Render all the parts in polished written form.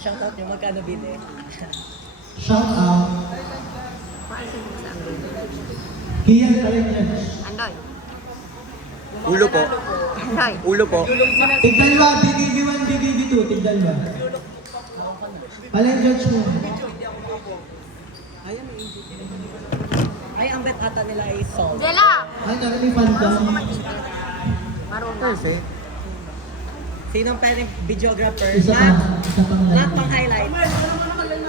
Shoutout nyo, magkano bili? Shout out. Kian Kalinjans. Andoy. Ulo po. Andoy. Ulo po. Tigdalwa, BBB1, BBB2, tigdalwa. Kalinjans mo. Ay, ang bet ata nila ay salt. Jela! Ay, namin may fandom. Marunong. Perfect. Sinong pwedeng videographer? Isa pang Lahat pang highlight.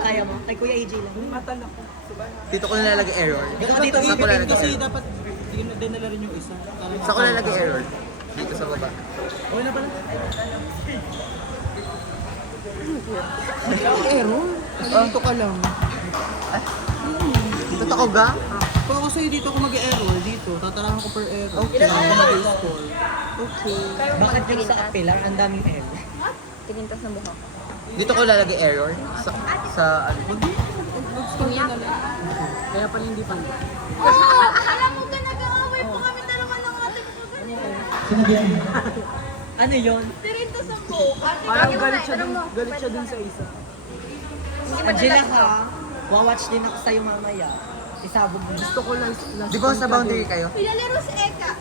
Kaya mo? Kay Kuya AJ lang. Dito ko nalalagay error. Ikaw dito, Sa ko nalalagay Kasi error. dapat din nila rin yung isa. Sa ko nalalagay error. Dito sa baba. Okay na pala. Error? Dito ka lang. Totoo ga? Kung ako sa'yo dito ako mag-error dito, tatarahan ko per error. Okay. Kaya ako mag-score. Okay. Bakit yung sa Pilar, ang daming M? Tigintas ng buhok. Dito ko lalagay error. Sa ano? Mag-score ka na lang. Kaya pala hindi pa. Alam mo ka nag-aaway po kami dalawa ng ating Sinabihan. Ano yun? Tirintas ng buhok. Parang galit siya dun sa isa. Angela ka, wawatch din ako sa'yo mamaya. Isabog mo. Gusto ko lang. Di ba sa boundary kayo? Pilalaro si Eka.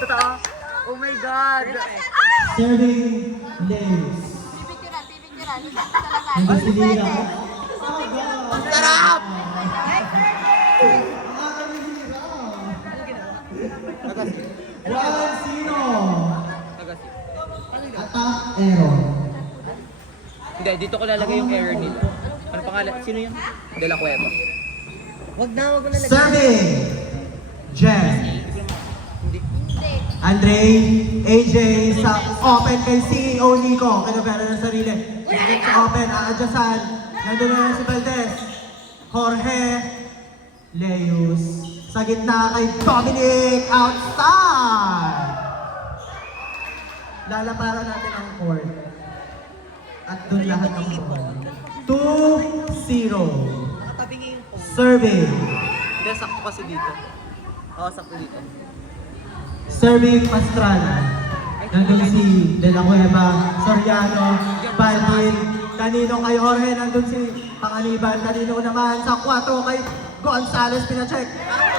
Totoo? Oh my God! Serving Lays. Pipicturan. Talaga. Nandun si Lira. Sarap! Tagasi. 1-0. Tagasi. Attack error. Hindi, dito ko lalagay yung error dito. Ano pangalan? Sino yun? De La Cueva. Wag mo na lagyan. Serving Jen. Hindi. Andre, AJ sa open kay CEO Nico. Kinabera ng sarili. Open, aadyasan. Nandun na si Valdez. Jorge. Leus. Sa gitna kay Dominic. Outside. Lalaparan natin ang court. At doon lahat ng ball. 2-0. Nakatabing yung phone. Serving. Hindi, sakto kasi dito. Oo, sakto dito. Serving Pastrana. Nandun si De La Cueva, Soriano, Balvin. Kanino kay Jorge, nandun si Panganiban. Kanino naman sa 4 kay Gonzales, pinacheck.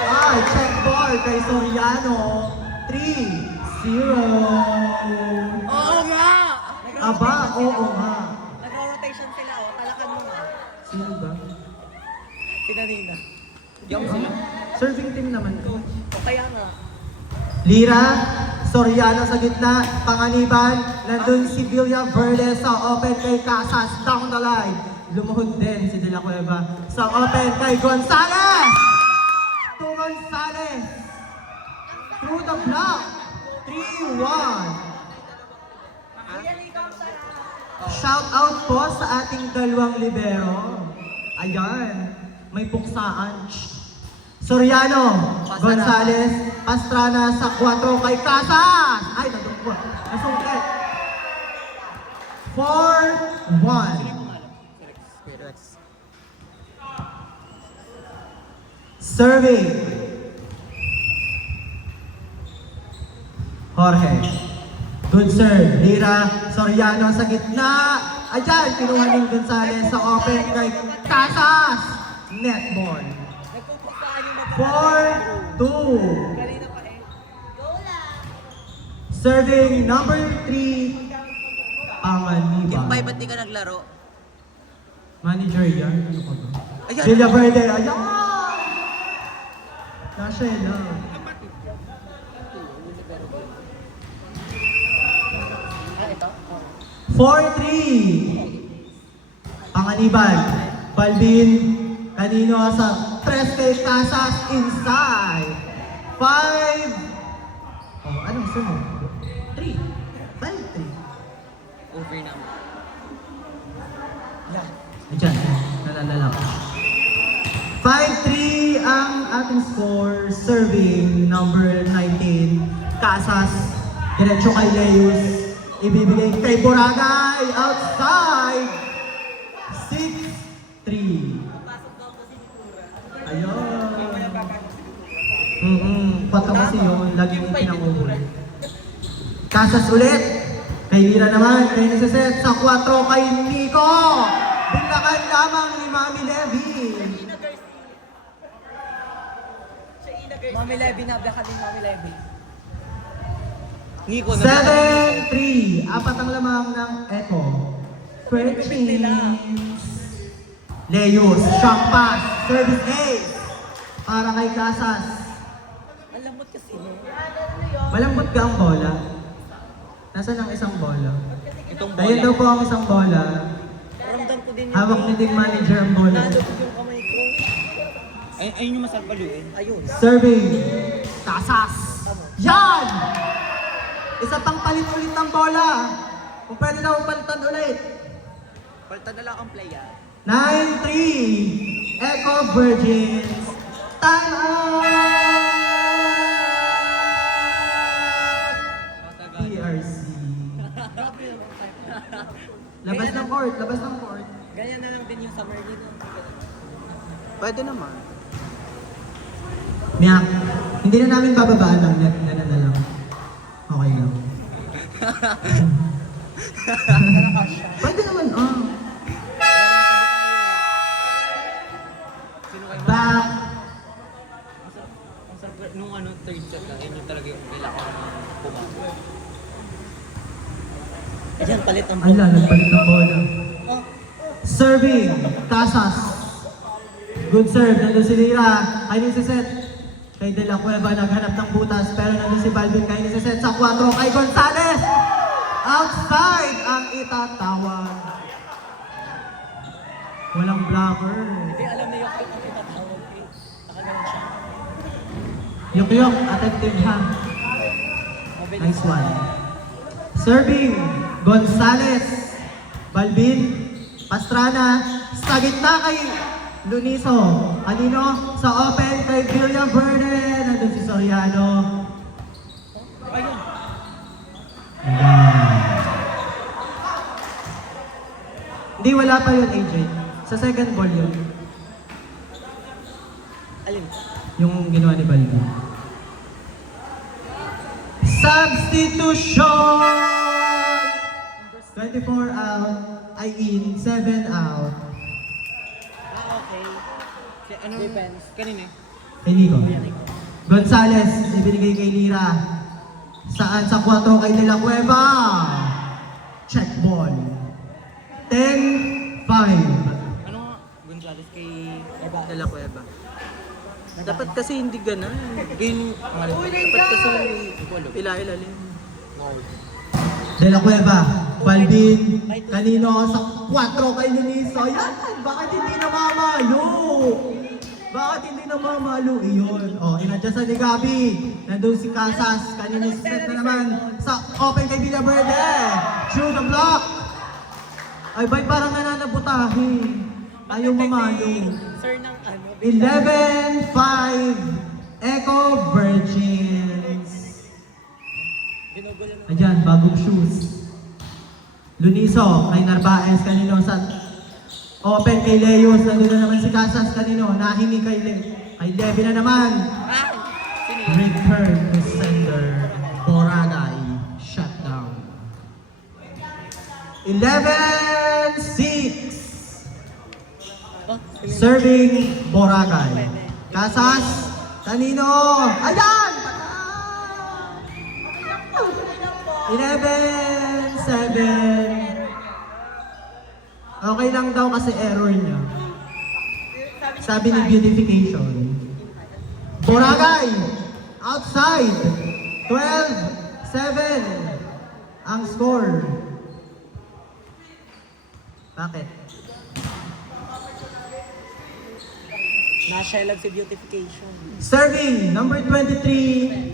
Ay, check ball kay Soriano. 3-0. Oo nga! Aba, oo nga. Nag-rotation sila, oh. Talakan mo nga. Sino ba? Pinarina. Yung sila. Serving team naman to. O kaya nga. Lira, Soriano sa gitna, Panganiban, nandun si Villaverde sa open kay Casas, down the line. Lumuhod din si De La Cueva sa open kay Gonzales! To Gonzales! Through the block! 3-1. Shout out po sa ating dalawang libero. Ayan, may puksaan. Soriano, Gonzales, Pastrana sa 4 kay Casas. Ay, nadukwa. Nasungkit. 4-1. Serving. Jorge. Good serve. Lira, Soriano sa gitna. Ayan, kinuha ni Gonzales sa open kay Casas. Net ball. Nagpupukaan yung 4-2. Kanina pa eh. Serving number 3, Panganiban. Yung 5 ba't di ka naglaro? Manager yan. Ano ka ba? Ayan. Villaverde. Ayan! Kasha lang. Ah, ito? Oh. 4-3. Panganiban. Balvin. Kanino sa 3 kay Casas inside. 5. Oh, anong sunod? 3. 5-3. Over na. Yeah. Ayan, nalalala ko. 5-3 ang ating score. Serving number 19, Casas. Diretso kay Leus. Ibibigay kay Boragay. Outside. 6-3. Ayun. Pato kasi yun. Laging ipinanguhuli. Casas ulit. Kay Kay Lira naman, kay nasa-set sa 4 kay Nico. Biglakan lamang ni Mami Levy. Mami Levy na, black din Mami Levy. Nico, 7-3. Apat ang lamang ng Echo. James. Leos, shock pass, service ace. Para kay Casas. Ang lamot kasi. Malambot ka ang bola. Nasaan ang isang bola? Itong Ayun daw bola. po ang isang bola. Ramdam ko din yun. Hawak ni team manager ang bola. Nalubog yung kamay ko. Ayun yung masarap paluin. Ayun. Serving. Casas. Yan! Isa pang palit ulit ng bola. Kung pwede na palitan ulit. Palta na lang ang playa. 9-3. Echo Virgins. Time out! PRC. Labas ng court, labas ng court. Ganyan na lang din yung summer din. Pwede naman. Miyak, hindi na namin bababaan ang net na lang. Okay lang. Pwede naman, Sino kayo Back. Ang sarap nung ano, third shot lang. Yun yung talaga yung kailangan na pumago. Ayan, palit ang Ala, nagpalit ng bola. Oh, Serving, Casas. Good serve, nandun si Lira. Kaya si set. Kay De La Cueva naghanap ng butas, pero nandun si Balvin. Kaya si set sa 4 kay Gonzales. Outside ang itatawag. Walang blocker. hindi alam na yung ang itatawag eh. Nakaganon siya. Yok-yok, attentive ha. Mabilis. Nice one. Serving, Gonzales. Balvin, Pastrana. Sa gitna kay Luniso. Kanino? Sa open kay Villaverde. Nandun si Soriano. Ayun. Ayan. Hindi, wala pa yun, AJ. Sa second ball yun. Alin? Yung ginawa ni Balvin. Substitution! 24 out, ay in, 7 out. Okay. Si ano? Defense. Kanina eh. Kay Nico. Gonzales, ibinigay kay Lira. Saan? Sa 4 kay De La Cueva. Check ball. 10-5. Ano nga? Gonzales kay De La Cueva. Dapat kasi hindi ganun. Ganyan, dapat kasi ilalim. De La Cueva. Balvin. Kanino? Sa 4 kay Luniso. Yan! Bakit hindi namamalo? Bakit hindi namamalo? Iyon. O, inadyasan ni Gabi. Nandun si Casas. Kanino si Seth na naman. Sa open kay Villaverde. Through the block. Ay, ba't parang nananabutahe? Ayaw mamalo. Sir ng ano? 11-5. Echo Virgins. Ginugulo ng Ayan, bagong shoes. Luniso, kay Narvaez, kanino sa open kay Leos, nandun na naman si Casas, kanino, nahingi kay Levi na naman. Ah! Sino yun? Return to sender, Boragay, shutdown. 11-6. Oh, Serving Boracay. Casas, kanino? Ayan! 11-7. Okay lang daw kasi error niya. Sabi ni Beautification. Boracay! Outside! 12-7 ang score. Bakit? Nasya lang si beautification. Serving, number 23,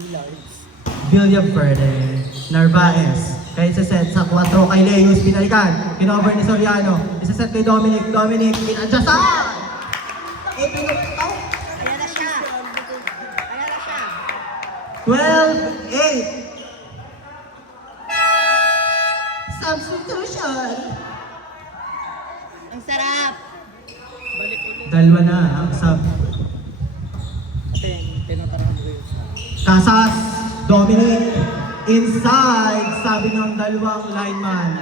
Billards. Villaverde, Narvaez. Kay set sa 4 kay Leos, pinalikan. Kinover ni Soriano. Isa-set kay Dominic. Dominic, inadyasan! Ayan na siya. Ayan na siya. 12-8. Substitution. Ang sarap. Dalawa na ang sub. Ate, tinatarang ko yun. Casas, Dominic, Inside, sabi ng dalawang lineman.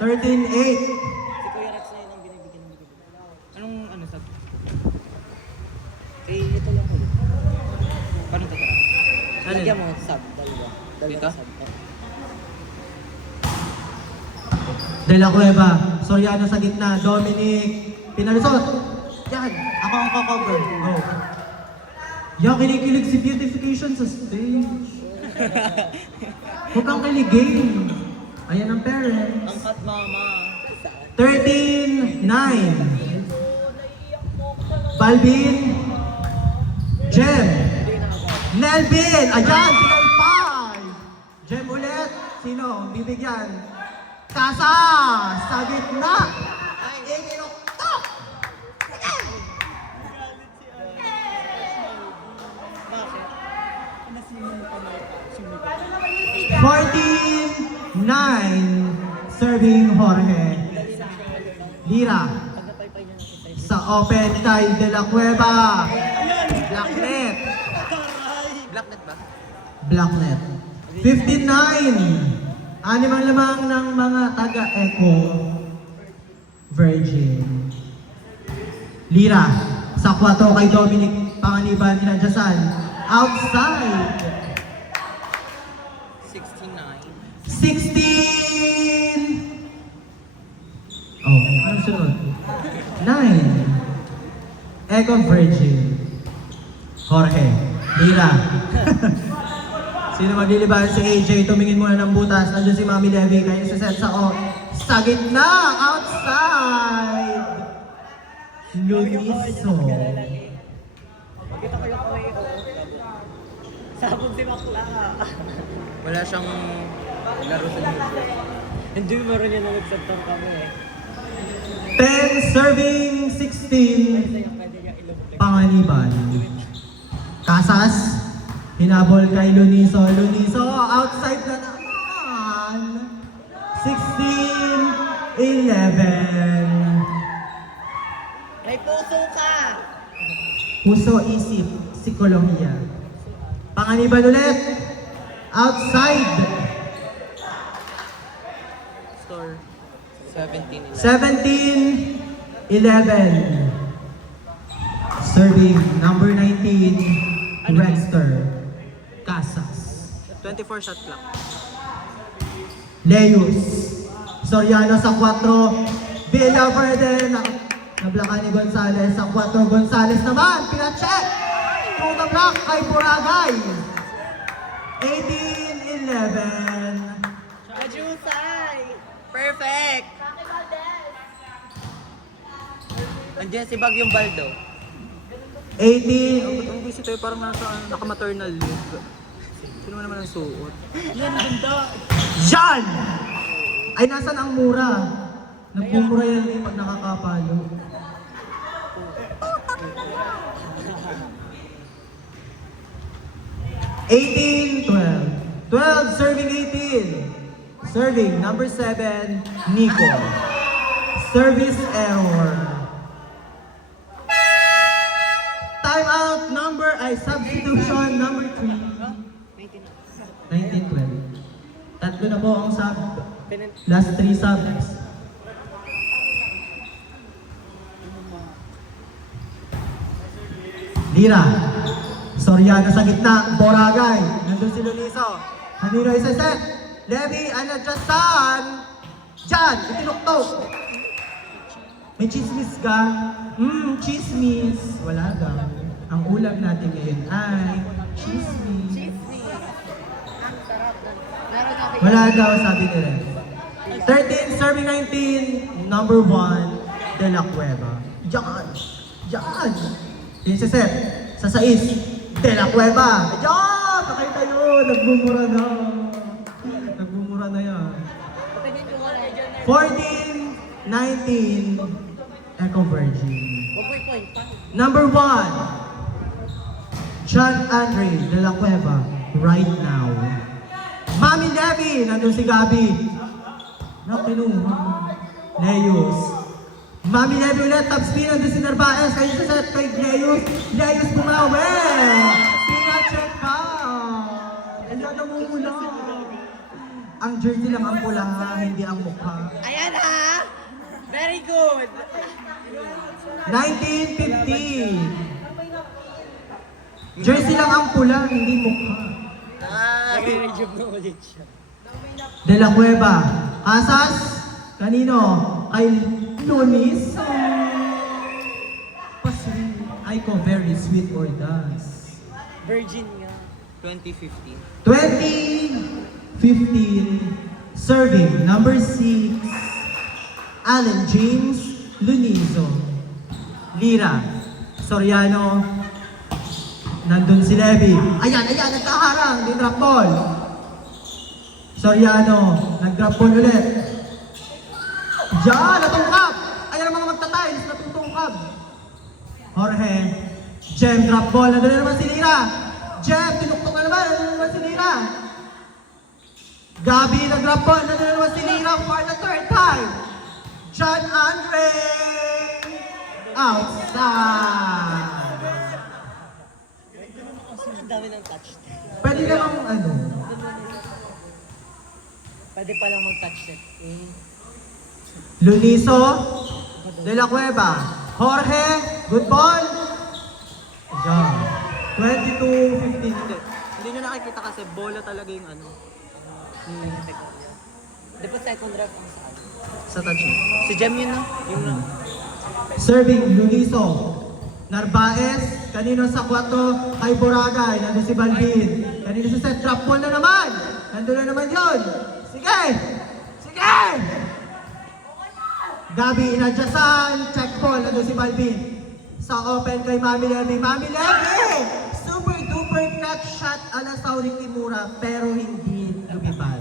13-8. Si Kuya Rex na yun ang binibigyan ng bigyan. Anong ano sa... Eh, ito lang ulit. Paano ito tara? Alin? Lagyan mo, sub, dalawa. Dito? Sub. De La Cueva, Soriano sa gitna, Dominic, Pinalisot. Yan, ako ang cover. Go. Yan, kinikilig si Beautification sa stage. Huwag kang kiligin. Ayan ang parents. Ang hot mama. 13-9. Balvin. Jem. Nelvin. Ayan, pinalpay. Jem ulit. Sino? Bibigyan. Kasa. Sa gitna. Ikinuktok. 14-9. Serving Jorge. Lira. Sa open kay De La Cueva. Blacknet. Blacknet ba? Blacknet. 59. Anim ang lamang ng mga taga-Echo. Virgin. Lira. Sa 4 kay Dominic Panganiban Inadyasan. Outside. 69. 16. Oh, anong sunod? 9. Echo Virgin. Jorge. Lira. Sino magliliban? Si AJ. Tumingin muna ng butas. Nandiyan si Mami Levy. Kayo sa set sa gitna. Outside. Luniso. Magkita ko yung kaway ko. Sabog si Makla. Wala siyang laro sa libre. Hindi meron yan na nagsagtang kami eh. 10 serving 16. Pwede niya ilumot. Panganiban. Casas. Hinabol kay Luniso. Luniso, outside na naman. 16-11. May puso ka! Puso, isip, psikolohiya. Panganiban ulit. Outside. Score. 17. 17-11. Serving number 19, Rexter. Casas. 24 shot clock. Leus. Soriano sa 4. Villaverde. Nablakan ni Gonzales sa 4. Gonzales naman. Pinacheck. Through the block kay Boragay. 18-11. Kajusay! Perfect! Andiyan si Bagyong Baldo. 18. Ang busy tayo parang naka-maternal leave. Sino mo naman ang suot? Yan! Ay, nasan ang mura? Nagmumura yan eh pag nakakapalo. (18-12) 12 serving 18. Serving number 7, Nico. Service error. Timeout number substitution number 3. 19-12. Tatlo na po ang sub. Last 3 subs. Lira. Soriano sa gitna. Boragay. Nandun si Luniso. Hanino isa set. Levy, anadyasan. Diyan, itinuktok. May chismis ka? Chismis. Wala daw. Ang ulam natin ngayon ay chismis. Wala daw, sabi ni Ren. 13 serving 19, number 1, De La Cueva. Diyan. Diyan. Yung sa set. Sa 6, De La Cueva. Diyan! Pakita yun. Nagmumura na. Nagmumura na yan. 14, 19, Echo Virgin. Number 1, John Andre De La Cueva. Right now. Mami Levy, nandun si Gabi. Nakinuha. Leus. Mami Levy ulit, top spin, nandun si Narvaez. Kayo sa set kay Leus. Leus bumawi. Pinacheck pa. Ayan na pula. Ang jersey lang ang pula, hindi ang mukha. Ayan ha! Very good! 1950. Jersey lang ang pula, hindi mukha. Nag-rejob na ulit siya. De La Cueva. Casas. Kanino? Kay Lunis. Pasweet. Ay ko, very sweet or does. Virgin nga. 2015. 2015. Serving. Number 6. Allen James Lunizo. Lira. Soriano. Nandun si Levy. Ayan, nagkaharang. Di drop ball. Soriano. Nag-drop ball ulit. Diyan, natungkap. Ayan ang mga magtatiles, natutungkap. Jorge. Jem, drop ball. Nandun na naman si Lira. Jem, tinuktok na naman. Nandun na naman si Lira. Gabi, nag-drop ball. Nandun na naman si Lira for the third time. John Andre. Outside. Ang dami ng touch. Pwede namang ano. Pwede palang mag-touch set. Luniso. De La Cueva. Jorge. Good ball. Diyan. 22-15. Hindi nyo nakikita kasi bola talaga yung ano. Di ba second ref ang saan? Sa touch mo. Si Jem yun no? Yung Serving, Luniso. Narbaez, kanino sa 4, kay Boragay, nandun si Balvin. Kanino sa set, drop ball na naman. Nandun na naman yun. Sige! Sige! Gabi, inadyasan, check ball, nandun si Balvin. Sa open kay Mami Levy. Mami Levy! Super duper catch shot ala Sauri Kimura, pero hindi lumipad.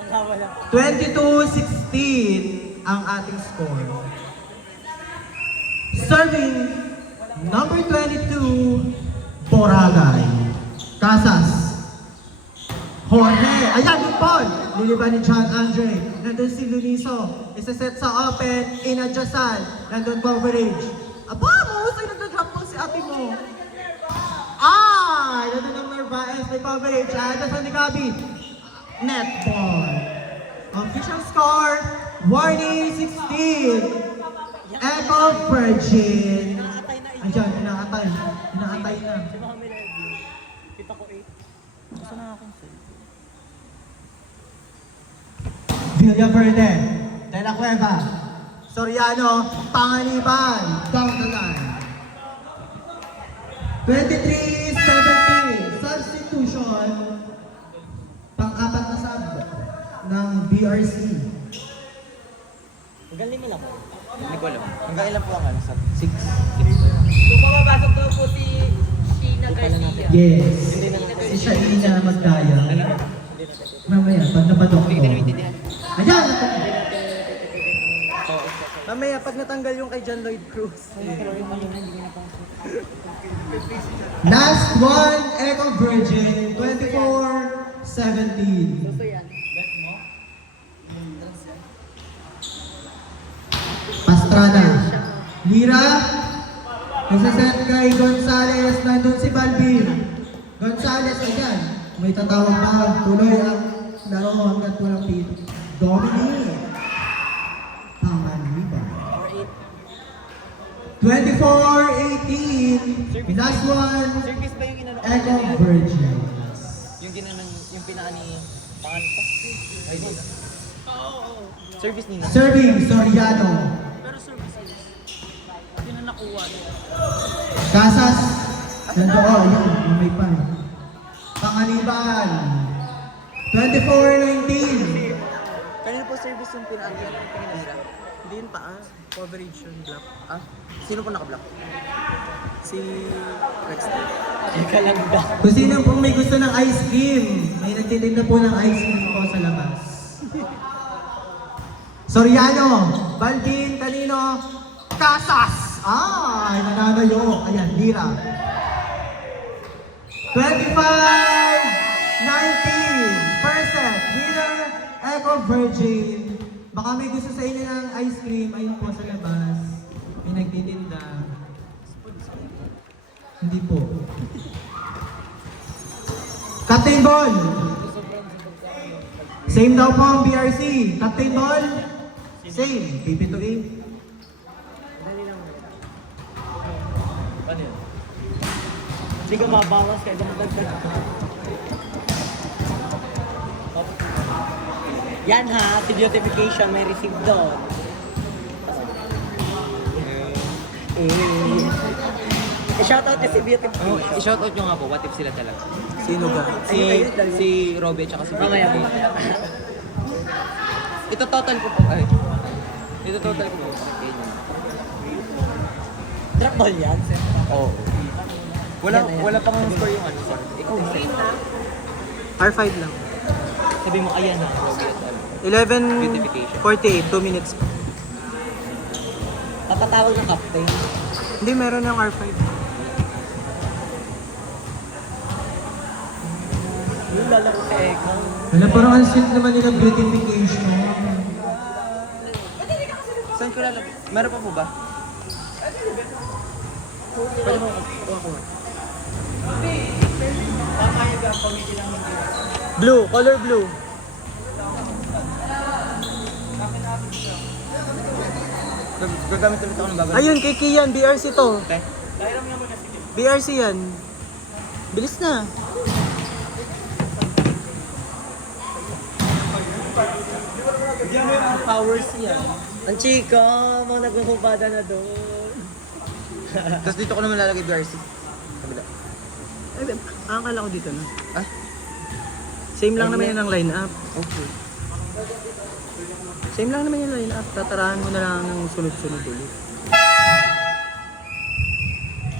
Ang kawala. 22-16 ang ating score. Serving number 22, Boragay. Casas. Jorge. Ayan, good ball. Liliban ni John Andre. Nandun si Luniso. Isa-set sa open. Inadyasan. Nandun coverage. Aba, mahusay nagda-drop ball si ate mo. Ay! Nandun ang Narvaez. May coverage. Adyasan ni Gabi. Net ball. Official score, warning 16. Echo Virgin. Ayan, inaatay. Inaatay na. Si Mami Levy. Kita ko 8. Gusto na akong save. Villaverde. De La Cueva. Soriano. Panganiban. Down the line. 23-17. Substitution. Pang-apat na sub ng BRC. Magaling nila ko. Hindi ko alam. Hanggang ilan po ang ano? 6. Kung mapapasok daw po si Sheena Garcia. Yes. Si Shaina Magdaya. Mamaya, pag napadok ko. Ayan! Mamaya, pag natanggal yung kay John Lloyd Cruz. Last one, Echo Virgin. 24-17. Gusto yan. Pastrana. Lira. Nagsaset kay Gonzales. Nandun si Balvin. Gonzales, ayan. May tatawag ba? Tuloy ang laro hanggat walang pito. Dominic. Panganiban. 24-18. Last one. Service ba yung inano? Echo Virgin. Yung ginanon, yung pinaka ni pangan ko? Ay, di. Service nila. Serving, Soriano. Pero services, yun ang nakuha niya. Casas. Nandoon, yun. May pa. Panganiban. 24-19. Kanina po service yung pinakagyan ng pinira. Hindi yun pa coverage yun, block. Ah? Sino po naka-block? Si Rexter. Ika lang daw. Kung sino pong may gusto ng ice cream, may nagtitinda po ng ice cream po sa labas. Soriano, Balvin, kanino? Casas! Ay, nananayo. Ayan, Lira. 25-19. First set, winner, Echo Virgin. Baka may gusto sa inyo ng ice cream, ayun po sa labas. May nagtitinda. Hindi po. Captain Ball. Same daw po ang BRC. Captain Ball. Same. PP2A. Ano yun? Hindi ka mabawas kahit ang dagdag. Yan ha, si beautification may receive doon. I-shoutout si beautification. Oh, i-shoutout nyo nga po, what if sila talaga? Sino ba? Si Robby at si Mamaya po. Ito total ko po. Ay. Ito total ko po. Okay. Drop ball yan. Oo. Wala pang score yung ano. Ikaw, R5 lang. sabi mo, ayan na, Robby at ano. 11:48, 2 minutes. Papatawag ng captain. Hindi, meron ng R5. Yung lalaro sa Eka. Wala, parang ang sweet naman nila beautification. Saan ko lalagay? Meron pa po ba? Pwede mo ako. Blue, color blue. Gagamit ulit ako ng babalik. Ayun, kay Kian, BRC to. Okay. BRC yan. Bilis na. Powers yan. Ang chika, mga naghuhubada na doon. Tapos dito ko naman lalagay BRC. Kabila. Ay, akala ko dito na. Ah? Same lang naman yan ang line-up. Okay. Same lang naman yung line-up. Tatarahan mo na lang ng sunod-sunod ulit.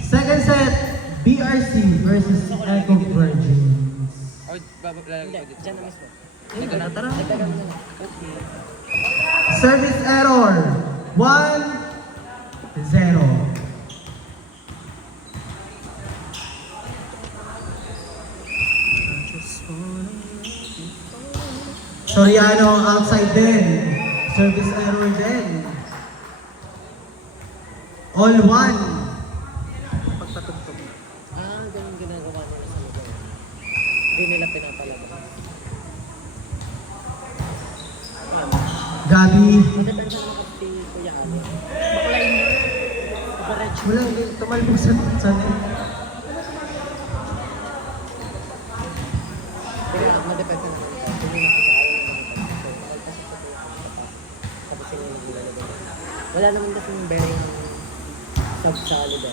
Second set, BRC versus Echo Virgins. Or lalagay ko dito. Diyan na mismo. Ito na, tara. Service error, 1-0. Soriano outside din. Service error din. All one. Pagpatugtog. Ganun ginagawa nila sa lugar. Hindi nila pinapalabas. Gabi. Magandang sa mga si Kuya Ate. Baklayin mo. Diretso. Wala, hindi. Tumalbog sa net. Pero madepende na. Hindi na kasi ayaw naman. Tapos sila yung nilalagay. Wala naman kasi yung bearing sub-solid.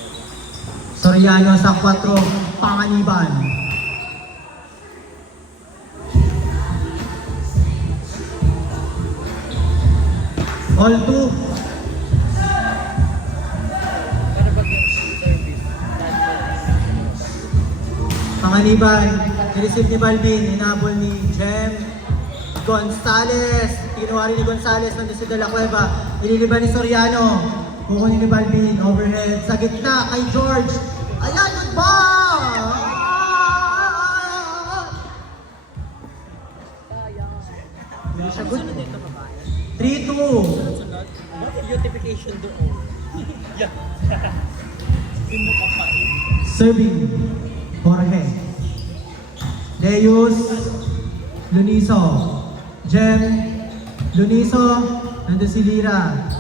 Soriano sa 4, Panganiban. All 2. Pero pag yung service, Panganiban. Nireceive ni Balvin. Hinabol ni Jem Gonzales. Kinuha rin ni Gonzales. Nandun si De La Cueva. Iniliban ni Soriano. Kukunin ni Balvin. Overhead. Sa gitna kay George. Ayan, good ball! Hindi siya good. 3-2. bakit beautification doon? Serving. Jorge. Deus. Luniso. Jem. Luniso. Nandun si Lira.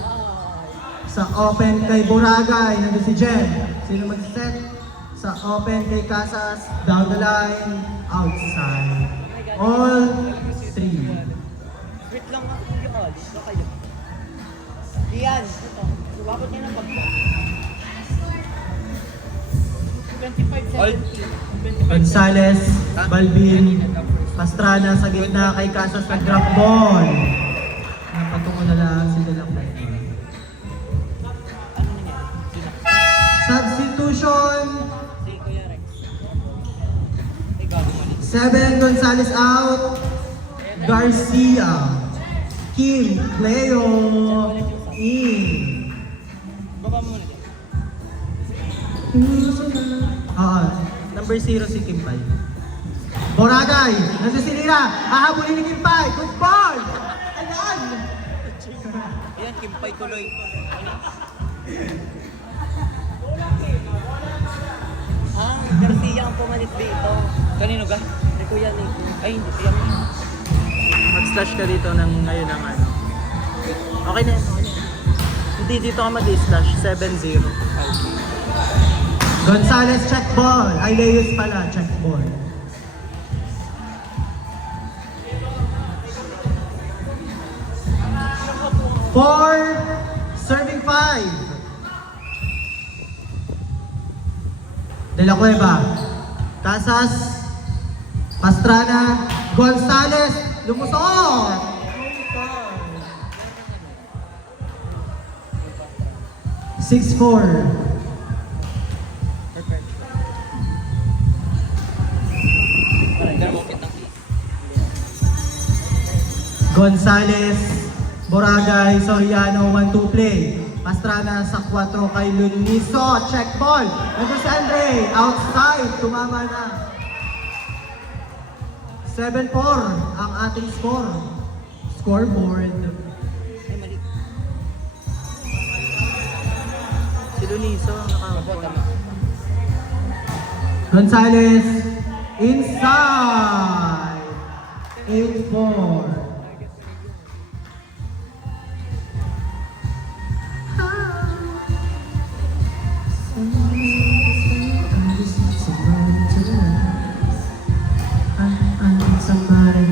Sa open kay Boragay. Nandun si Jem. Sino mag-set? Sa open kay Casas. Down the line. Outside. All 3. Wait lang ako kung yung alis na kayo. Iyan, ito. Bakit niya ng pagka? 25-17. Gonzales, Balvin, Pastrana sa gitna kay Casas na drop ball. Napatungo na lang si De La Cueva. Substitution, Si Kuya Rex. 7 Gonzales out, Garcia, Kim, Cleo, in. Baba mo muna dyan. Number 0 si Kimpay. Boragay, nandun si Lira, hahabulin ni Kimpay, good ball! Ayan! Ayan, Kimpay tuloy. Garcia ang pumalit dito. Kanino ga? Ni Kuya Nick. Ay, hindi. Yan. Mag-slash ka dito ng ngayon ng ano. Okay na yan, okay na yan. Hindi, dito ka mag-slash. 7-0. Gonzales check ball. Ay, Leus pala, check ball. Four, serving 5. De La Cueva, Casas, Pastrana, Gonzales, lumusot! 6-4. Gonzales, Boragay, Soriano, 1-2 play. Pastrana sa 4 kay Luniso, check ball. Nandun si Andre, outside, tumama na. 7-4 ang ating score. Scoreboard. Ay, mali. Si Luniso ang naka-4. Gonzales, inside. 8-4.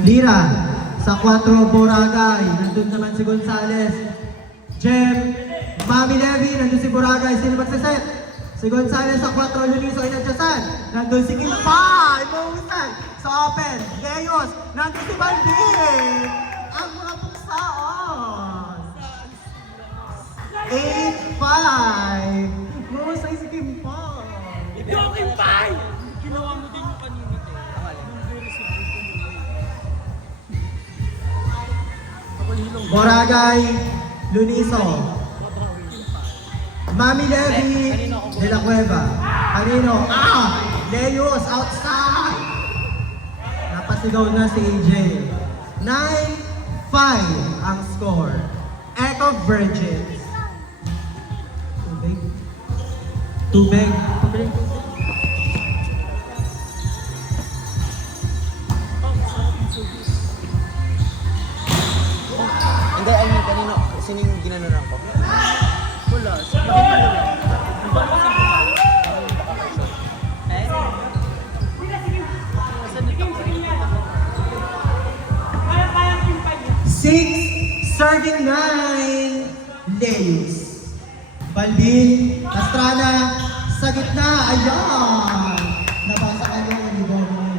Lira, sa 4 Boragay, nandun naman si Gonzales. Jem, Mami Levy, nandun si Boragay, sino magsaset? Si Gonzales sa 4, Luniso, inadyasan. Nandun si Kimpay, mahusay. Sa open, Leos, nandun si Bandit. Ang mga puksaon. 8-5. Mahusay si Kimpay. Yung Kimpay! Ginawa mo din yung kanina. Boragay, Luniso. Mami Levy, De La Cueva. Kanino? Leos, outside. Napasigaw na si AJ. 9-5 ang score. Echo Virgins. Tubig. Tubig. Tubig. Hindi, I mean, kanino, sino yung ginanunan ko? Wala. Nakita ko lang. Eh? Six, serving 9, Leos. Balbin, Pastrana, sa gitna, ayan! Nabasa ka nyo, hindi ba mo?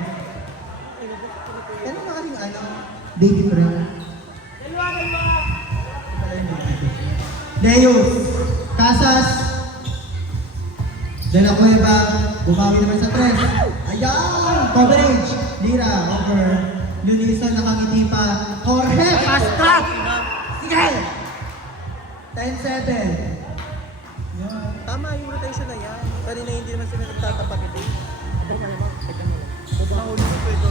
Ano na kaming baby friend? Leos, Casas, De La Cueva, bumawi naman sa 3. Ayan! Coverage! Lira, over. Luniso, nakangiti pa. Jorge, fast track! Sige! 10-7. Tama yung rotation na yan. Kanina hindi naman sila nagtatapat ito. Nahuli ko ito.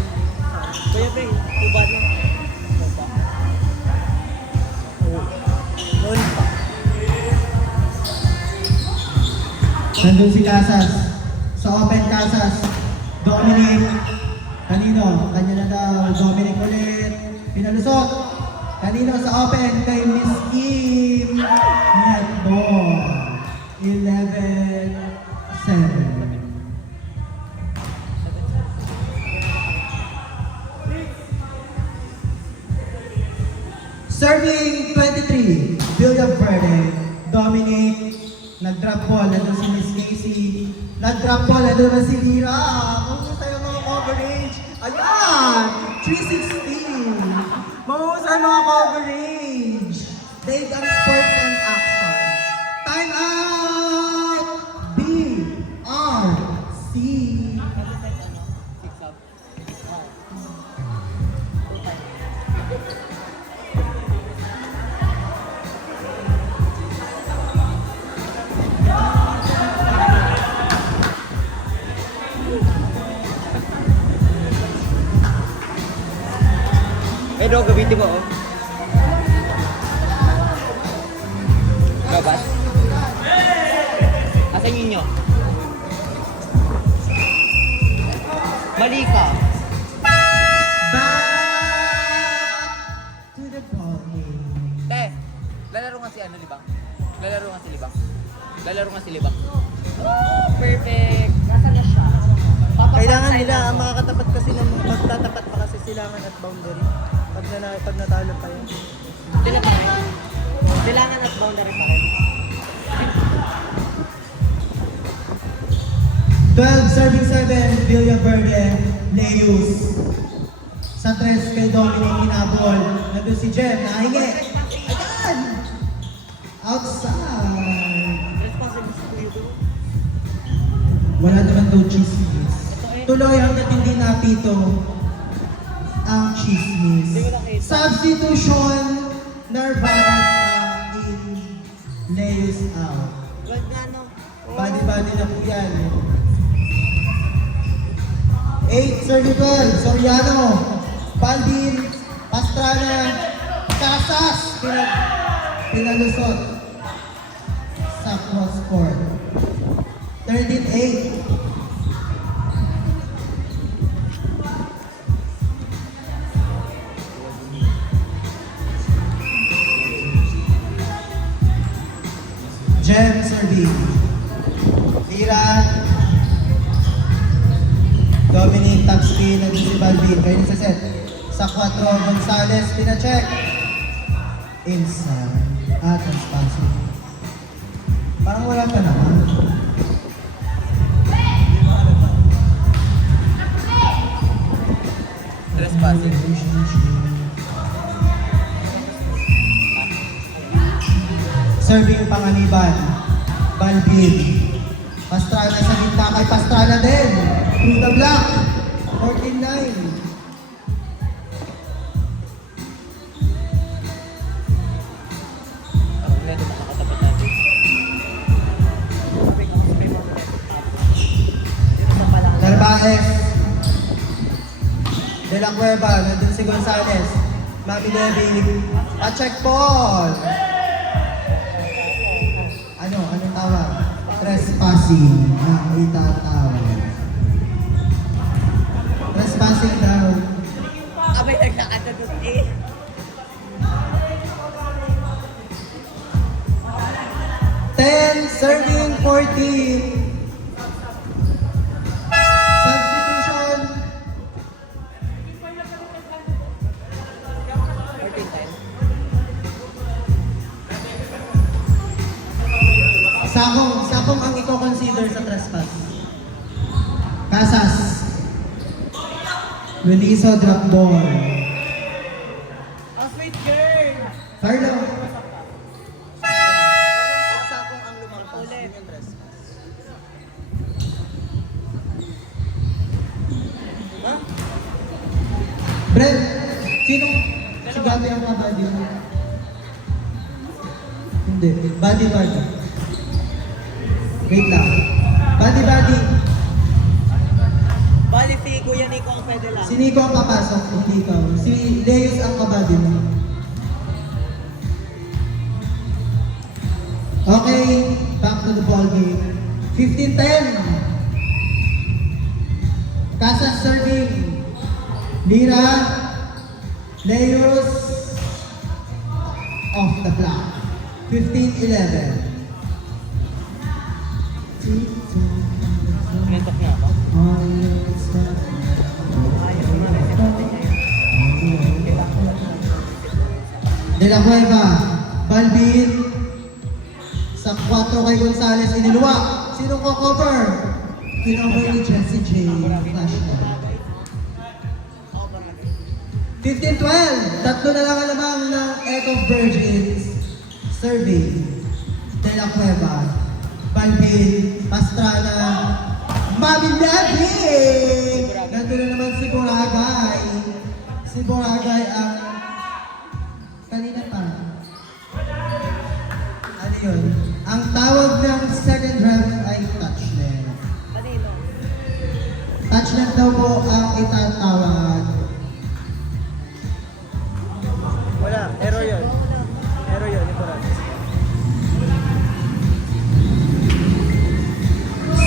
Kuya Pe, ubad lang. Noon pa. Nandun si Casas. Sa open Casas. Dominic. Kanino? Kanya na daw. Dominic ulit. Pinalusot. Kanino sa open kay Miss Kim. Netball. 11-7. Serving 23, Villa Verde, Dominic, nag-drop ball, nandun si Miss Casey, nag-drop ball, nandun na si Lira, kung tayo mga coverage, ayan, 316, mahusay mga coverage, Dave ang sports and action, time out, BRC. Eh, do, gamitin mo, oh. Gabas? Asan yun nyo? Mali ka. ano, Libang. Lalaro nga si Libang. Lalaro nga si Libang. Perfect. Nasaan na siya? Kailangan nila, ang mga katapat kasi ng magtatapat pa kasi silangan at boundary. Pag natalo pa yun. Silangan at boundary pa rin. 12 serving 7, Villaverde, Leus. Sa 3 kay Dominic Inabol. Nandun si Jem, nahingi. Ayan! Outside. Responsible si Kuya Bro. Wala naman daw chismis. Tuloy hanggat hindi napito ang chismis. Substitution, Narvaez in, Leus out. Wag na no. Body na po yan. 8 cervical, Soriano, Baldin, Pastrana, Casas, pinalusot sa cross court. 13-8. Jem serving. Lira. Dominic Tapsky, nag-si Balvin. Kayo sa set. Sa 4, Gonzales, pina-check. Inside. At responsive. Parang wala pa naman. Trespassing. Serving Panganiban. Balvin. Pastrana sa gitna kay Pastrana din. Through the block. 14-9. Ang neto makakatapat natin. Narvaez. De La Cueva. Nandun si Gonzales. Mami Devi. Pa-check ball. Anong tawag? Trespassing. Itatawag. Trespassing daw. Abay, naglakad na doon eh. Serving 14. Substitution. Sakong ang i-consider sa trespass. Casas. Luliso drop ball. Oh, sweet girl! Carlo. Sakong ang lumampas. Yun yung trespass. Ha? Brent, sino? Si Gabi ang kabady mo? Hindi. Body. Wait lang. Body. Bali, si Kuya Nico ang pwede lang. Si Nico ang papasok, hindi ikaw. Si Leus ang kabady mo. Okay, back to the ball game. 15-10. Casas serving. Lira. Leus. Off the block. 15-11. Netok niya ako. De La Cueva, Balvin, sa 4 kay Gonzales, iniluwa. Sino ko cover? Kinover ni Jessie J. Flash ball. 15-12. Tatlo na lang alamang ng Echo Virgins. Serving. De La Cueva, Balvin, Pastrana, Mami Devi! Nandun na naman si Boragay. Si Boragay ang kanina pa. Ano yun? Ang tawag ng second round ay touchdown. Kanino? Touchdown daw po ang itatawag. Wala. Error yun. Ikoran.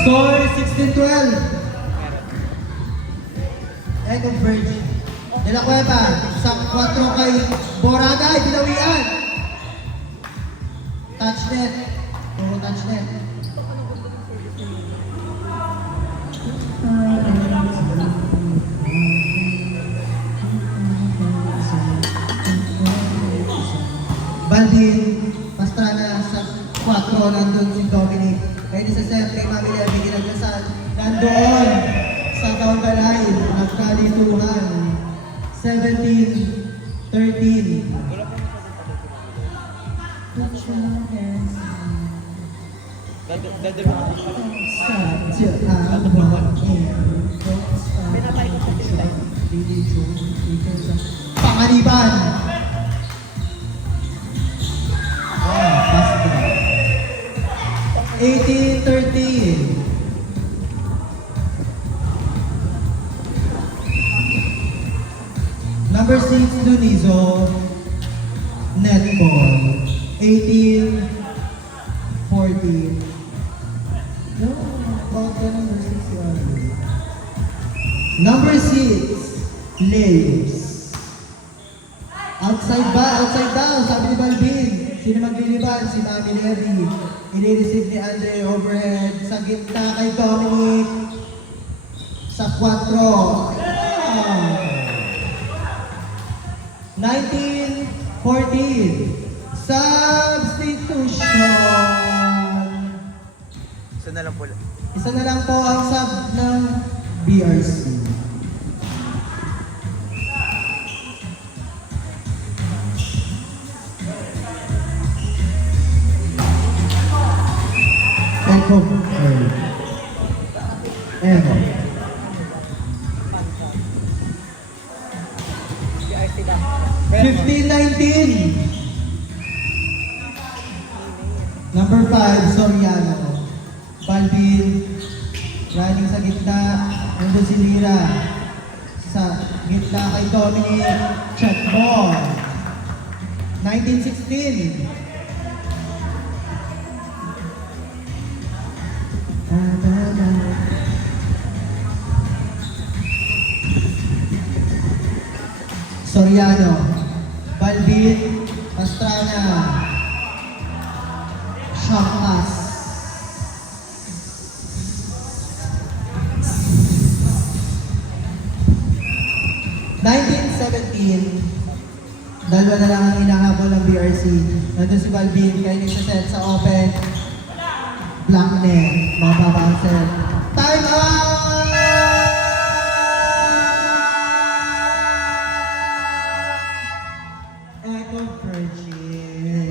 Score 16-12. Echo Virgin. De La Cueva, sa 4 kay Boragay, binawian. Touch net. Puro touch net. Baldin, Pastrana sa 4, nandun si Dominic. Kaya sa set kay Mami Levy, inagdasal. Nandoon sa Kaungalay, nagkalituhan. 17-13. Dadalawang ko siya. Panganiban. Basta. 18-13. Number 6, Lunizo. Netball. 18-14. No, about the number 6 yun. Number 6, Laves. Outside ba? Outside daw, sabi ni Balvin. Sino magliliban? Si Mami Levy. Inireceive ni Andre overhead. Sa gitna kay Dominic. Sa 4. 19-14. Substitution. Isa na lang po. Isa na lang po ang sub ng BRC. Echo. Echo. BRC lang. 15-19. Number 5, Soriano. Balvin. Running sa gitna. Nandun si Lira. Sa gitna kay Dominic. Check ball. 19-16. Soriano. Balvin. Pastrana. Shakas. Dalawa na lang ang inahabol ng BRC. Nandun si Balvin, kaya sa set sa open. Black net. Mababa ang set. Time out! Echo Virgin.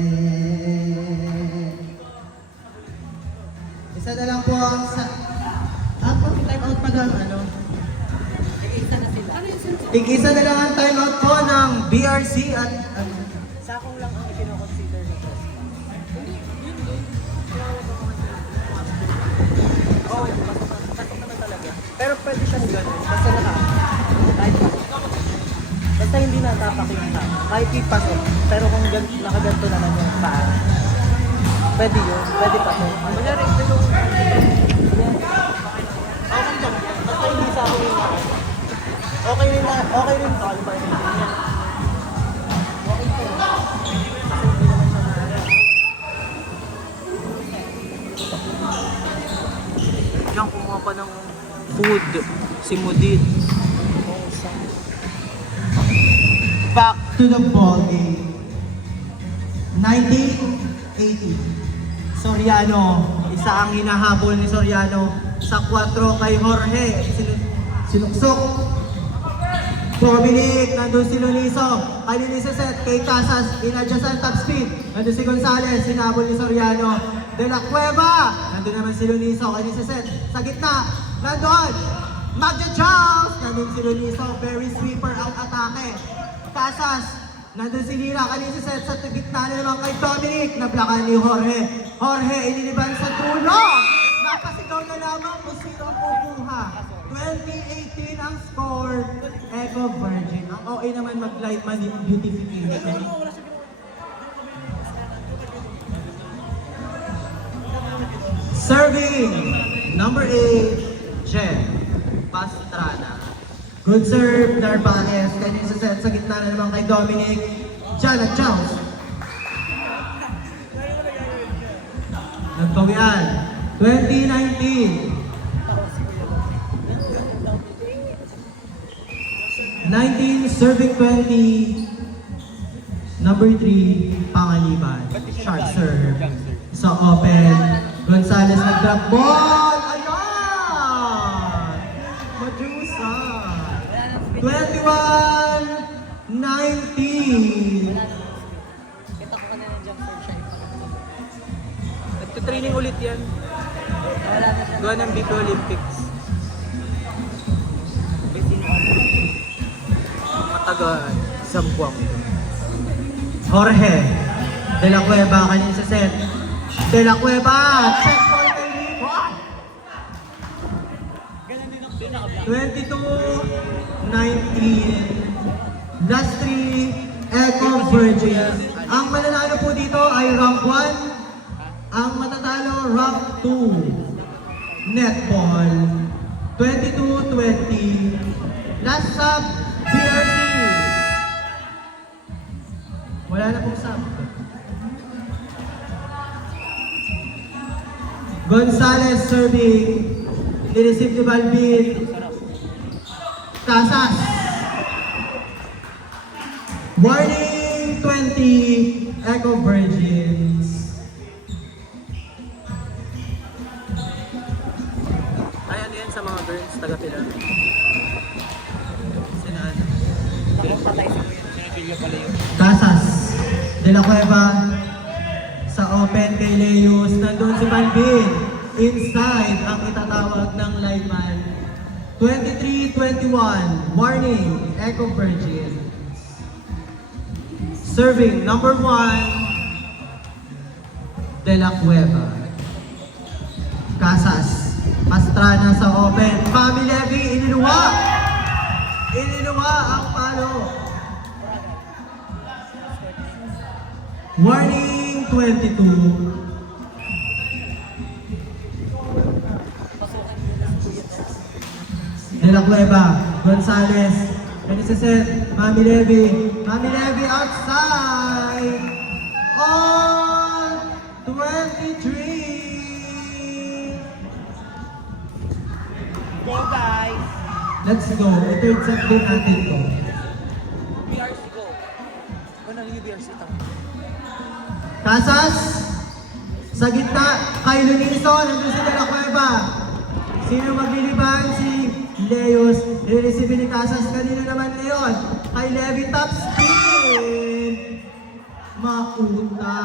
Isa na lang po ang sa... time out pa lang, ano? Isa na sila. Tig-isa na lang ang time out po ng BRC at... Sakong lang ang ipinoconsider na press. Oo, pasok naman talaga. Pero pwede siyang gano'n. Basta kahit basta hindi natapak yung tao. Kahit ipasok. Pero kung nakaganto naman yung paa. Pwede yun. Pwede pasok. Kunyari, pero... Okay lang. Basta hindi sa ako yung okay rin na, okay rin to. Ano ba yung ganyan? Okay to. Kasi hindi naman siya na... Diyan kumuha pa ng Food. Si Mudit. Back to the ball game. 1980. Soriano. Isa ang hinahabol ni Soriano. Sa 4 kay Jorge. Sinuksok. Dominic. Nandun si Luniso. Kay Luniso set. Kay Casas. Inadjustan top speed. Nandun si Gonzales. Hinabol ni Soriano. De la Cueva. Nandun naman si Luniso. Kay Luniso set. Sa gitna. Nandun. Magja Charles. Nandun si Luniso. Very sweeper ang atake. Casas. Nandun si Lira. Kay Luniso set. Sa gitna na naman kay Dominic. Nablakan ni Jorge. Jorge. Iniliban sa dulo. Napasigaw na lamang kung sino ang kukuha. 2018 ang score. Echo Virgin. Ang OA naman mag-light man yung beautification. Serving. Number 8. Jen Pastrana. Good serve. Narvaez. Kanya sa set. Sa gitna na naman kay Dominic. Jan at Jones. Nagpawian. 2019. 19 serving 20. Number 3, Pangaliban. Sharp serve. Sa open, Gonzales nag-drop ball. Ayan! Medusa. 21-19. Kita ko kanina jump serve siya. Nagtitraining ulit yan. Wala na siya. Gawa ng Big Olympics. Mataga Zamboanga. Jorge De La Cueva kanina sa set. De La Cueva, check point kay Nico. 22-19. Last 3, Echo Virgin. Ang mananalo po dito ay rank 1. Ang matatalo, rank 2. Netball. 22-20. Last sub, PRC. Wala na pong sub. Gonzales serving. Nireceive ni Balbin. Casas. Warning 20. Echo Virgins. Ay, ano yan sa mga girls, taga-pila. Sinaan. Nakapatay si Kuya. Casas. De La Cueva. Sa open kay Leus. Nandun si Balbin. Inside ang itatawag ng lineman. 23-21. Warning. Echo Virgin. Serving number 1. De La Cueva. Casas. Pastrana sa open. Mami Levy. Iniluwa. Iniluwa ang palo. Warning 22. De La Cueva, Gonzales, Beneset, Mami Levy. Mami Levy outside. On 23. Go guys! Let's go. I-third set din natin to. BRC go! Ano yung BRC tama? Casas, sa gitna, kay Lunison, nandun si De La Cueva. Sino magliliban? Si Leos. Nireceive ni Casas, kanina naman ngayon. Kay Levy, top spin. Makuta.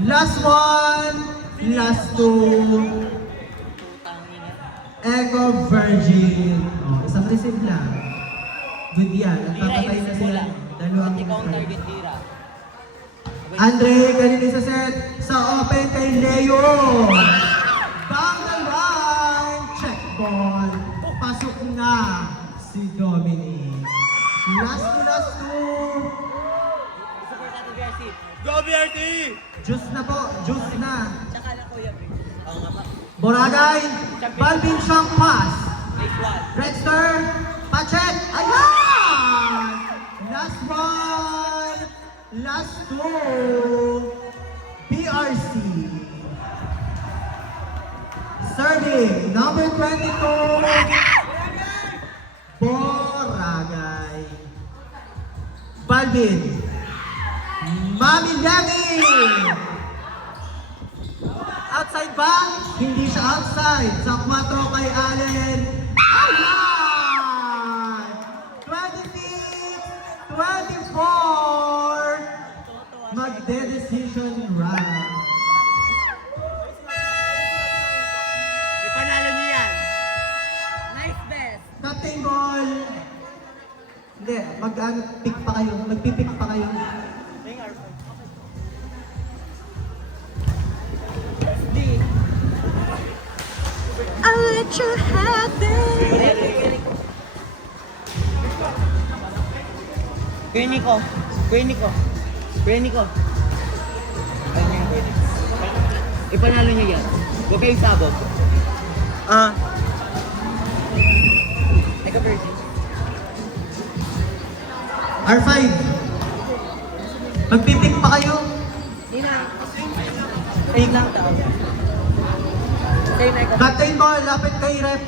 Last one. Last two. Echo Virgin. Oh, isang receive lang. Good yan. Nagpapatay na sila. Dalawang Ikaw ang receive. target tira. Andre, kanina sa set, sa open kay Leo. Down the line, check ball. Pasok na si Dominic. Last two. Support natin BRC. Go BRT! Juice na po, juice na. Tsaka lang Kuya Briggs. Oo nga pa. Boragay, Balvin siyang pass. Next one. Redster, pacheck, ayan! Last one, last two, PRC. Serving, number 22, Boragay. Balvin, Mami Levy! Outside ba? Hindi siya outside. Sa 4 kay Allen. Ayan! 26-24. Magde-decision round. Ipanalo niyo yan. Nice best. Captain ball. Hindi, pick pa kayo. Magpipick pa kayo. I'll let you have it. Kuya Nico. Kuya Nico. Kuya Nico. Ayun yung Kuya Nico. Ipanalo niyo yan. Huwag kayong sabog. Ah, Eka Virgin. R5. Magpipick pa kayo. Save lang tao. Save na ikaw. Captain Ball, lapit kay rep.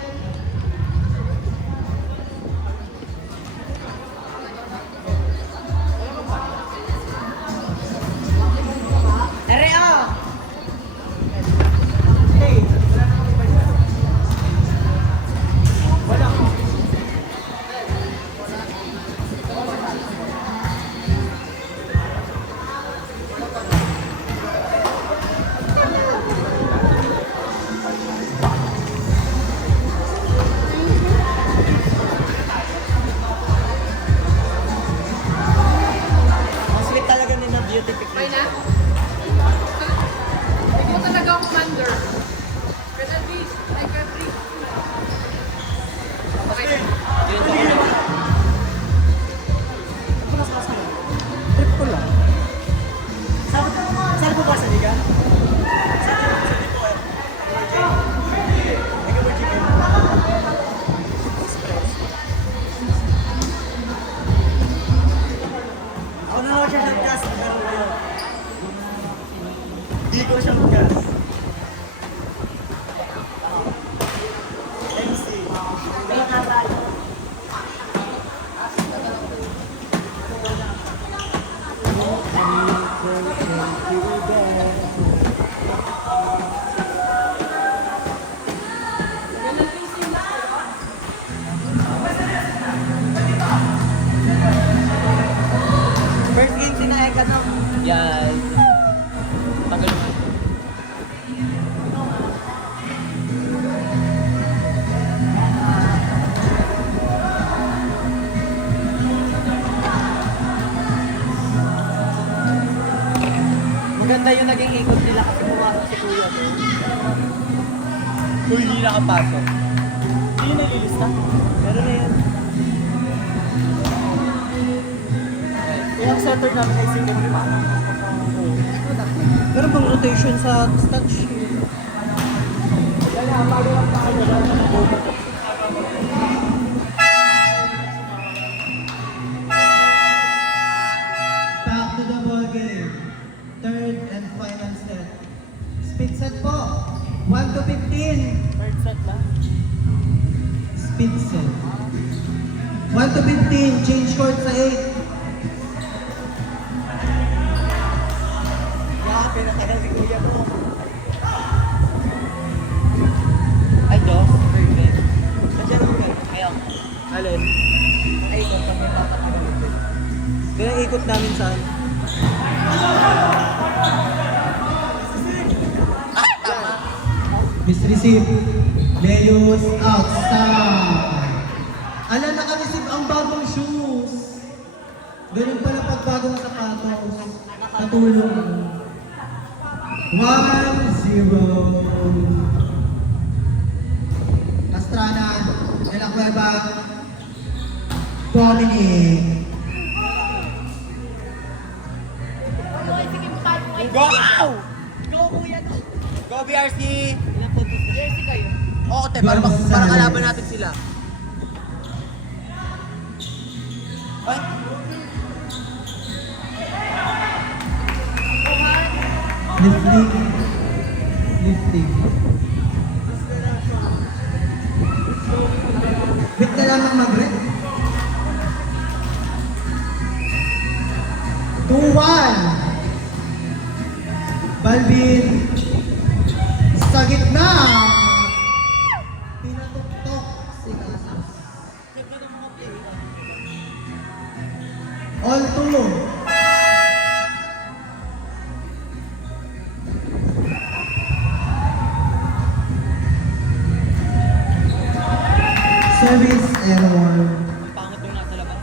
Ang sweet talaga ni na beautification. Okay na? Ikaw talaga ang commander. Kaya please, I can breathe. Okay. Trip ko lang. Saan po ba sa liga? Ako na ako siya ng gas. Pero ngayon, di ko siya gas. MC. First game sinayagan na. Yan. Tagal mo. Maganda yung naging ikot nila kasi pumasok si Kuya. Full hindi nakapasok. Hindi na ilista. Pero na yan. Yung setter namin ay single pa. Pero bang rotation sa touch? Back to the ball game. Third and final set. Speed set po. 1 to 15. Third set lang. Speed set. 1 to 15. Change court sa 8. Pinatagal si Kuya bro. Ay, dos. Perfect. Nandiyan ako kayo. Ayaw. Alin? Ay, ikot kami dapat pinagod. Kaya ikot namin saan? Misreceive. Leos outside. Ala, naka-receive ang bagong shoes. Ganun pala pag bagong sapatos. Katulong. 1-0. Pastrana, De La Cueva, Dominic. Sige, mukhaan mo kayo. Go! Go, kuya. Go, BRC! Jersey kayo. Oo, te. Para kalaban natin sila. Ay! Lifting. Lifting. Wait ka lang ng mag-red. 2-1. Balvin. Sa gitna. Pinatuktok si Casas. All two. Service error. Pangit yung nasa labas.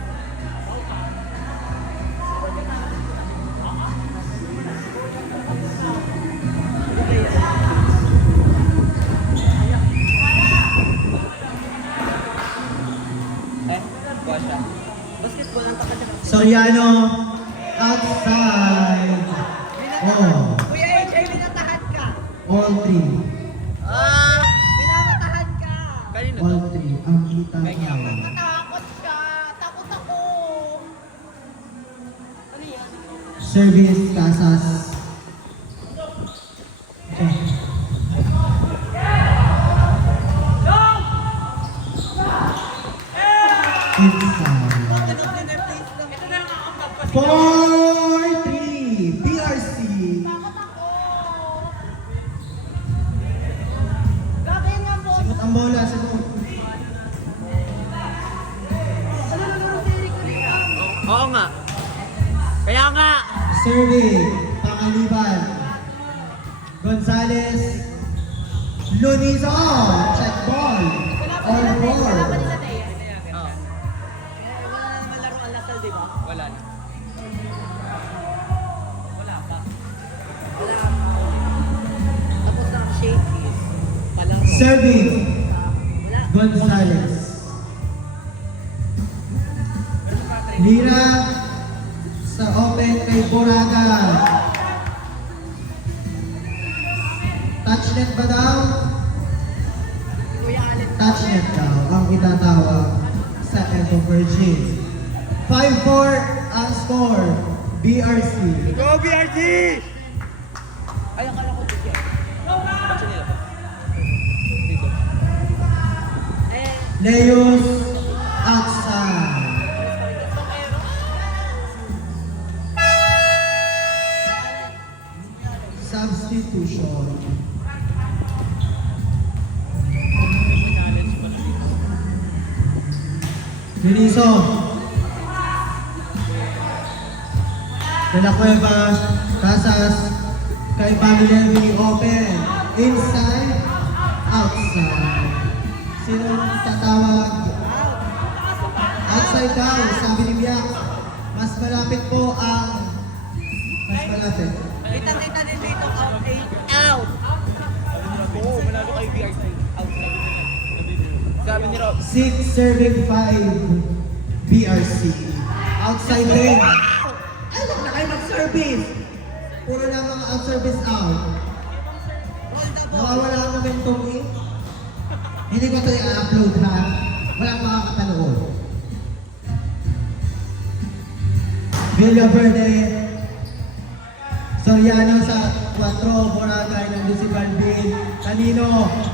Eh, buha siya. Basketball, ang takat siya. Soriano outside. Oh, Kuya AJ, minatahan ka! all three. Ah! Minamatahan ka! Kanino to? All three. Ang kita Ganyan. niya. Natakot ka. Takot ako. Ano yan? Service Casas. 4-3, BRC. Grabe nga po. Sigot ang bola, sigot. Ano na laro si Rico dito? Oo nga. Kaya nga. Serving, Pangaliban. Gonzales. Lunizo, check ball. All four. Wala pa din sa Teo. Oo. Wala naman laro ang Lasal, di ba? Wala na. Wala pa. Tapos na ang shaky. Palang mo. Serving, Wala. Gonzales. Lira sa open kay Boraga. Touchnet ba daw? Kuya Allen. Touchnet daw ang itatawag sa Evo Virgin. 5-4 ang score. BRC. Go BRC! Ay, akala ko dito. Ba't siya nila ba? Dito. Eh, Leos outside. Substitution. Luniso. De la Cueva, Casas, kay Pamilevi, open. Inside, outside. Sino tatawag? Outside daw, sabi ni Biak. Mas malapit po ang... Mas malapit. kita din dito out. Out. Oo, manalo kayo BRC. Sabi ni Rob. 6 serving 5 BRC. Outside din. Ay, wag na kayo mag-service. Puro lang mga out-service out. Nawawala ang momentum eh. Hindi ko ito i-upload ha. Walang makakapanood. Villaverde. Soriano sa 4. Boracay ng Lucy Balbin. Kanino?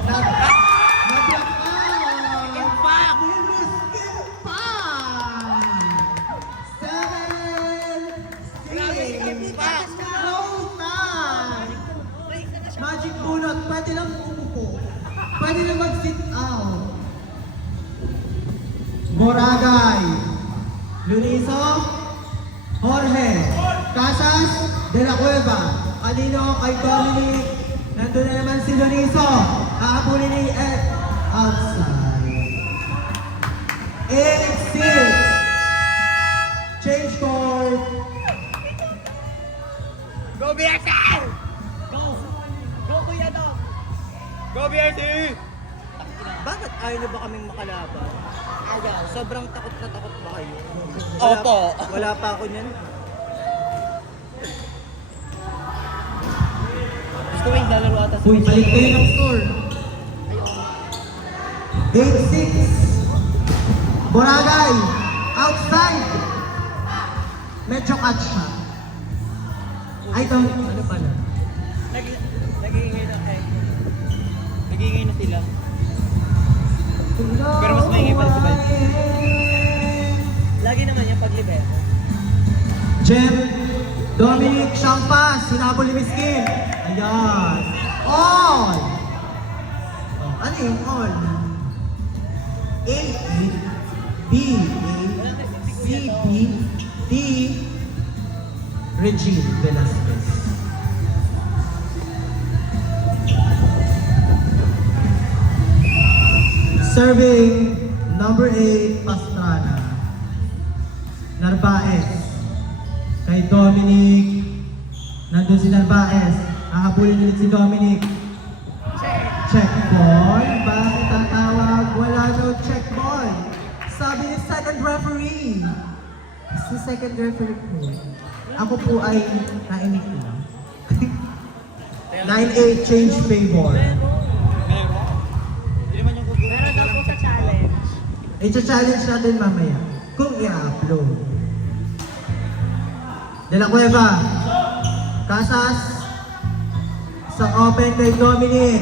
Nag-block out! Skill pa! 7-6! No time! Magic bunot, pwede lang umupo. Pwede lang mag-sit out. Boracay. Luniso. Jorge. Casas. De la Cueva. Kanino kay Dominic. Nandun na naman si Luniso. Hahabulin ni Ed. Outside. 8-6. Change court. Go BRC! Go! Go, Kuya Dog! Go BRC! Bakit ayaw niyo ba kaming makalaban? Ayaw. Sobrang takot na takot ba kayo? Opo. Wala pa ako niyan. Gusto ko yung lalaro ata sa Uy, balik kayo ng score. 8-6. Boracay. Outside. Medyo catch siya. Ay, ito. Ano pala? Nag-iingay na kayo. Nag-iingay na sila. Pero mas maingay pa rin si Balbi. Lagi naman yung paglibero. Jem. Dominic Champas. Sinabol ni Miskin. Ayan. All. Oh, ano yung all? A, B, A, C, B, D, Regine Velasquez. Serving number 8, Pastrana. Narvaez. Kay Dominic. Nandun si Narvaez. Hahabulin ulit si Dominic. Check ball. Bakit tatawag? Wala daw check ball. Sabi ni second referee. Si second referee po. Ako po ay nainig lang. 9-8 change favor. Hindi naman yung gugulo. Meron daw po sa challenge. I-challenge natin mamaya kung i-upload. De la Cueva. Casas. Sa open kay Dominic.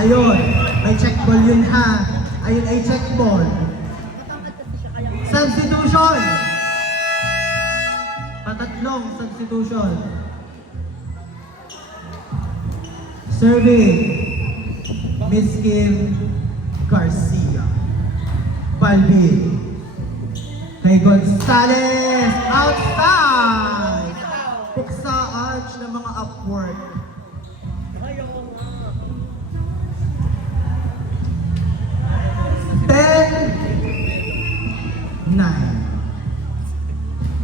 Ayun. May check ball yun ha. Ayun ay check ball. Matangkad kasi siya kaya. Substitution. Patatlong substitution. Serving, Miss Kim Garcia. Balbi. Kay Gonzales, outside! Puksa arch ng mga upward. 10-9.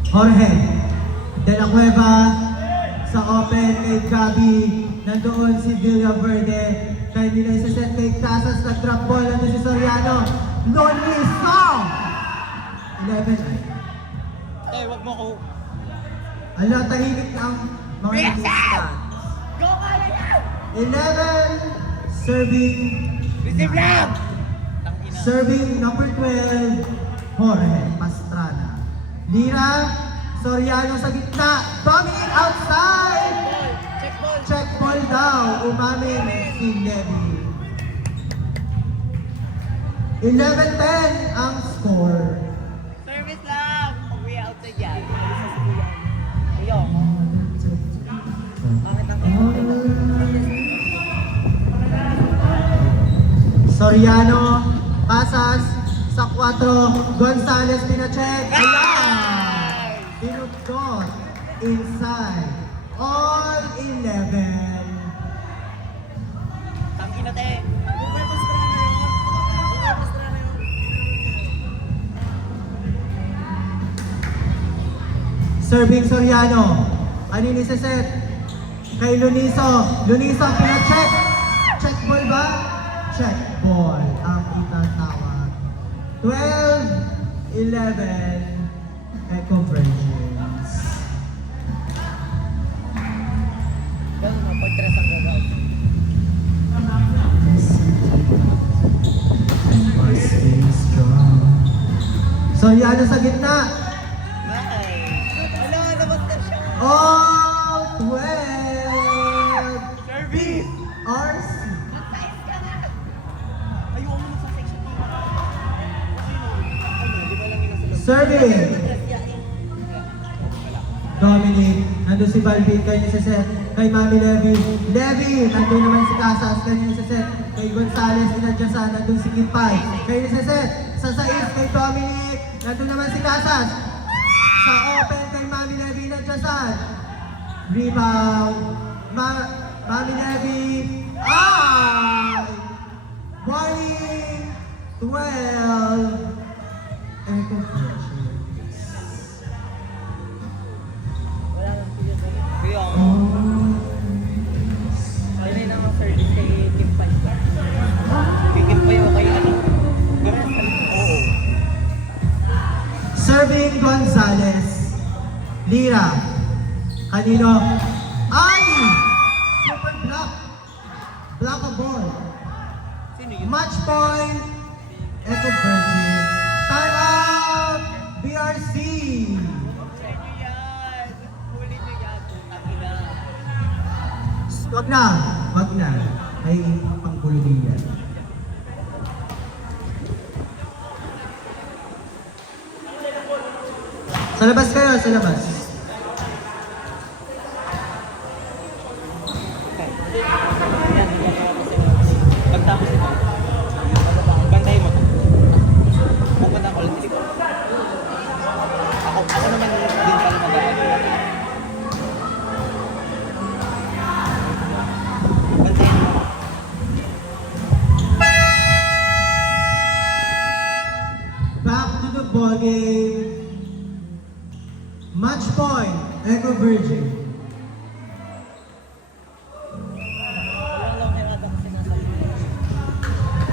Jorge De La Cueva sa open kay Gabi. Nandoon si Villaverde. Kaya nila isa-set kay Casas. Nag-drop ball. Nandoon si Soriano. Lonely Song! 11-9. Wag mo ko. Ala, tahimik ang mga nag-stand. Go ka na yan! 11, serving. Receive lang! Serving number 12, Jorge Pastrana. Lira, Soriano sa gitna. Dominic outside! Check ball! Check ball daw. Umamin si Levy. 11-10 ang score. Service lang! Pag-uwi outside yan. Ayoko. Soriano, Casas, sa 4, Gonzales pinacheck. Ayan! Pinuktot. Inside. All 11. Tangin na te. Serving Soriano. Kanini sa set? Kay Luniso. Luniso pinacheck. Check ball ba? Check ball ang itatawag. 12-11 Eco Virgins. Ganun mo, pag-tres ang gagawin. Must be strong. Soriano sa gitna. Nice! Wala, naman na siya! All 12 Service! RC. Ayoko mo sa section dito. Ano, di ba lang yun nasa loob? Serving. Dominic, nandun si Balvin, kay niya sa set, kay Mami Levy. Levy, nandun naman si Casas, kay niya sa set, kay Gonzales, inadyasan, nandun si Kimpay. Kay niya sa set, sa sais, kay Dominic, nandun naman si Casas. Sa open, kay Mami Levy, inadyasan. Rebound, Mami Levy, ay! Warning, 12, Echo Virgins. Wala nang pili ko. Kaya ako. Ay, na naman service kay Kim Pai. Kikip pa yung kay ano. Oo. Serving Gonzales. Lira. Kanino? Ay! Super block. Block a ball. Sino yun? Match point. Echo Virgin. Time out! BRC. Check nyo yan! Huli nyo yan. Putang ina. Wag na. Wag na. May panggulubi yan. Sa labas kayo, sa labas. Pagtapos ito, bantayin mo to. Pupunta ko lang sa likod. Ako naman din pala mag-aagay. Bantayin mo. Back to the ball game. Match point, Echo Virgin. Walang lang hirata kasi nasa likod.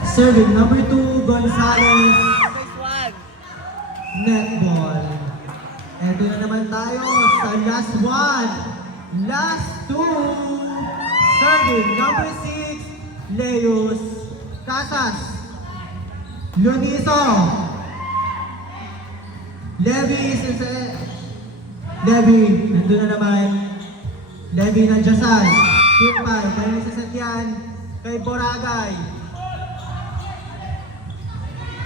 Serving number 2, Gonzales. Nice one! Netball. Eto na naman tayo sa last one. Last two. Serving number 6, Leos Casas. Luniso. Levy, Levy, nandun na naman. Levy ng Jasan. Kimpay, kaya sa Satyan. Kay Boragay.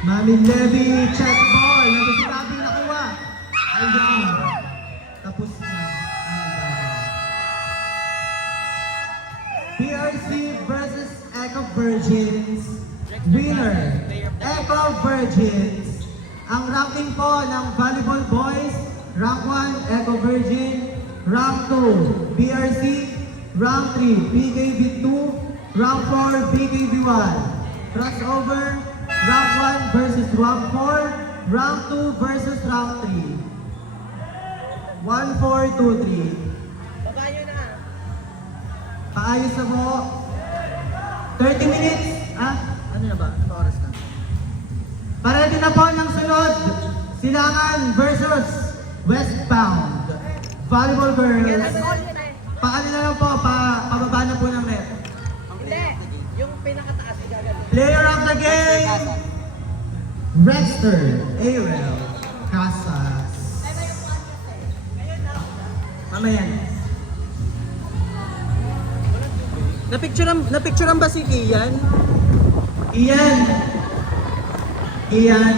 Mami Levy, check ball. Nandun si Gabi nakuha. Ayan. Tapos PRC versus Echo Virgins. Winner, Echo Virgins. Ang ranking po ng Volleyball Boys, rank 1, Echo Virgin, rank 2, PRC, rank 3, BKB 2, rank 4, BKB 1. Crossover, rank 1 versus rank 4, rank 2 versus rank 3. 1, 4, 2, 3. Paayos na po. 30 minutes. Ano na ba? Ano oras na? Paready na po ng sunod. Silangan versus Westbound. Volleyball girls. Paano na lang po, pababa na po ng net. Hindi. Yung pinakataas, gagawin. Player of the game, Rexter, Arel, Casas. Mamaya na. Napicturean ba si Ian? Ian. Ian.